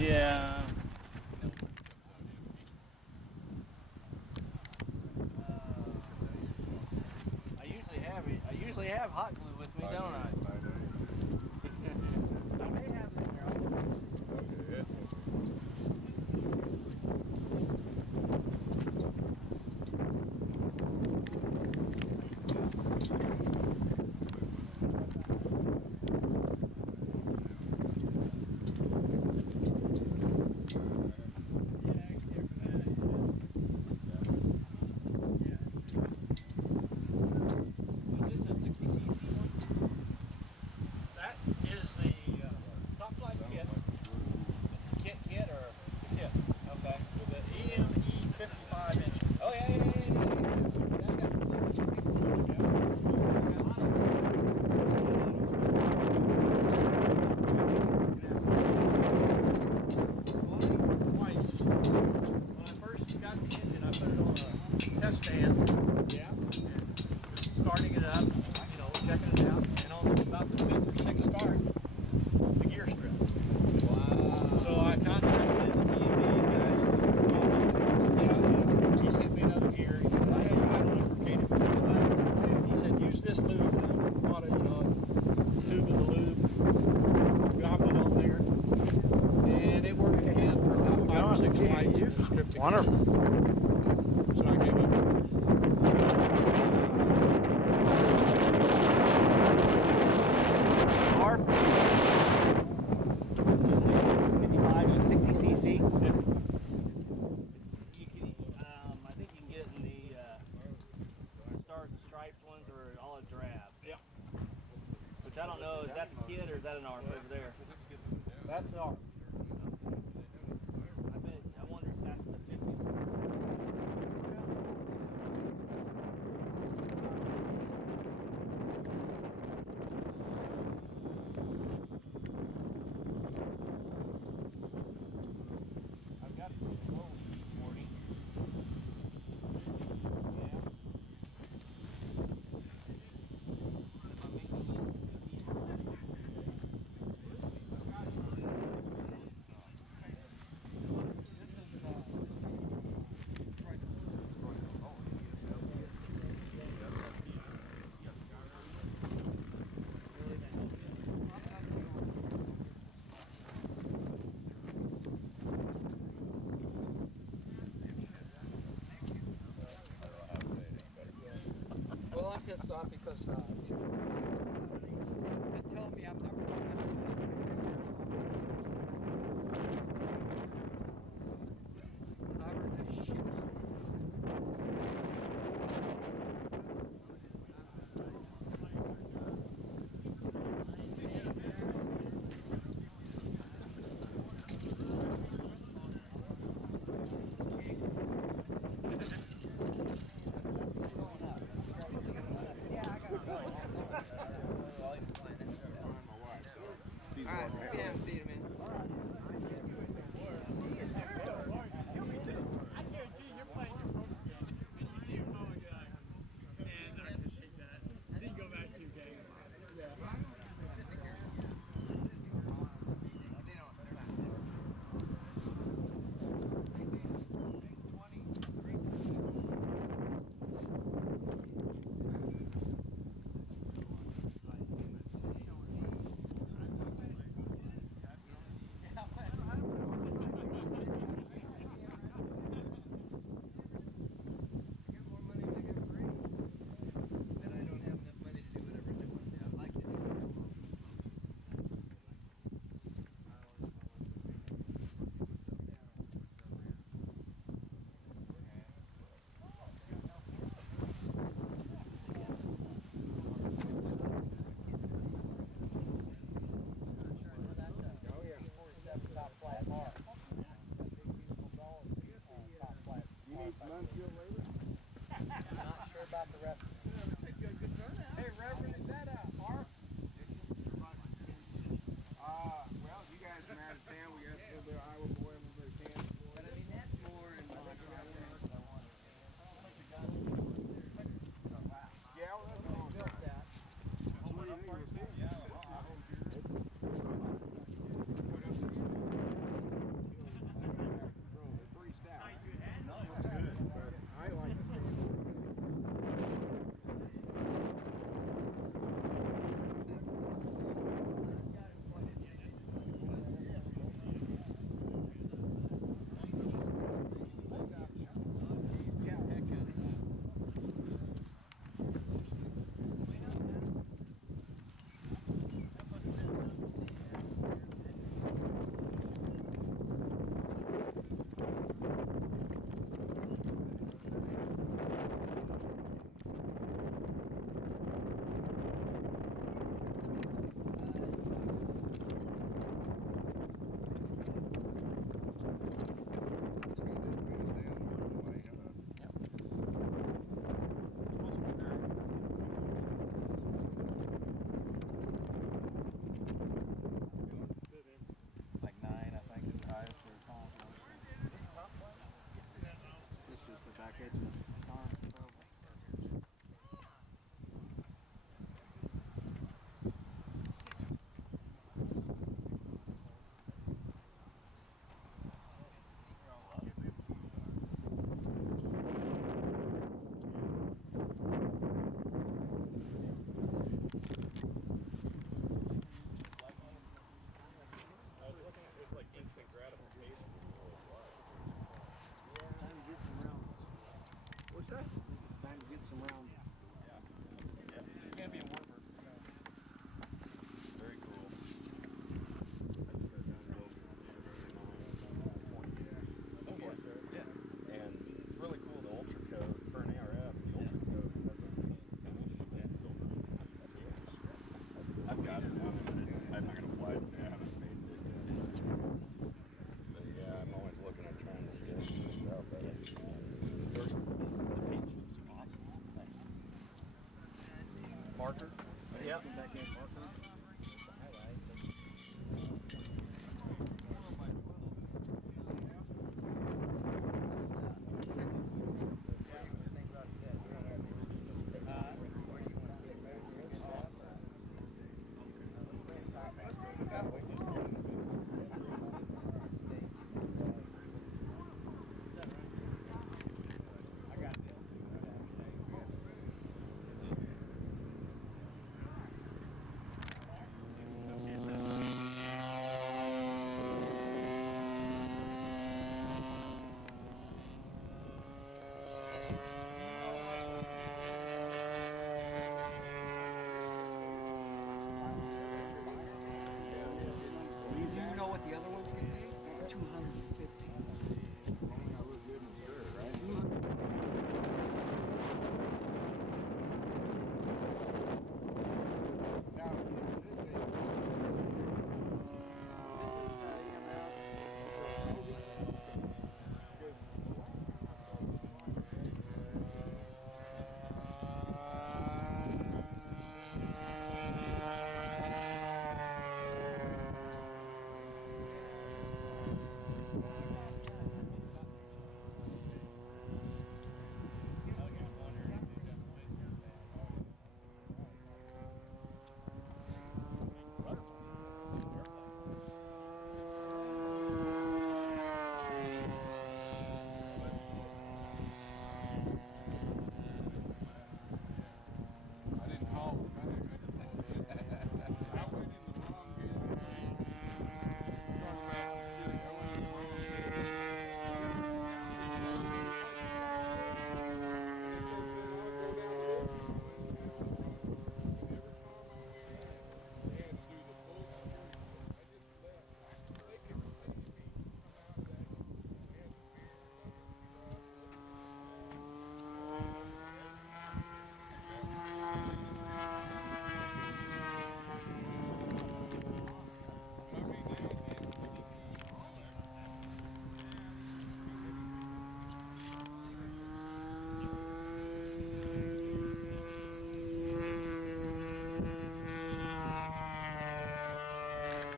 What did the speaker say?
Yeah. I usually have hot glue with me, don't I? I may have it in here. Okay, yes. Is this a 60cc one? That is the top flight kit. It's the kit or The kit okay. with the EME 55 engine. Oh yeah, yeah, yeah, yeah. I got Twice. When I first got the engine, I put it on a test stand. yeah. Starting it up, checking it out, and on about the fifth or sixth start, the gear stripped. Wow. So I contacted the EME guys. He sent me another gear. He said, "Hey, you got to lubricate it." So I lubricated it. He said, "Use this lube." And I bought a tube of the lube, dropped it on there, and it worked again for about 5 or 6 flights. And stripped it. Wonderful. So I gave up. R 55 and 60cc. You can, I think you can get it in the stars and striped ones or olive drab. Yeah. Which I don't know, is that the kit or is that an ARF over there? That's the ARF. I wonder if that's the 50s. I've got it low 40. Yeah. Am I making Well, I'm pissed off because they tell me I'm never going to do this for 3 years. So I heard this shit. Yeah, I got it. I'm not gonna fly today. I haven't made it yet. But yeah, I'm always looking at trying to sketch things out better. Marker. Yep. Back in marker. Do you know what the other one's gonna be? 215.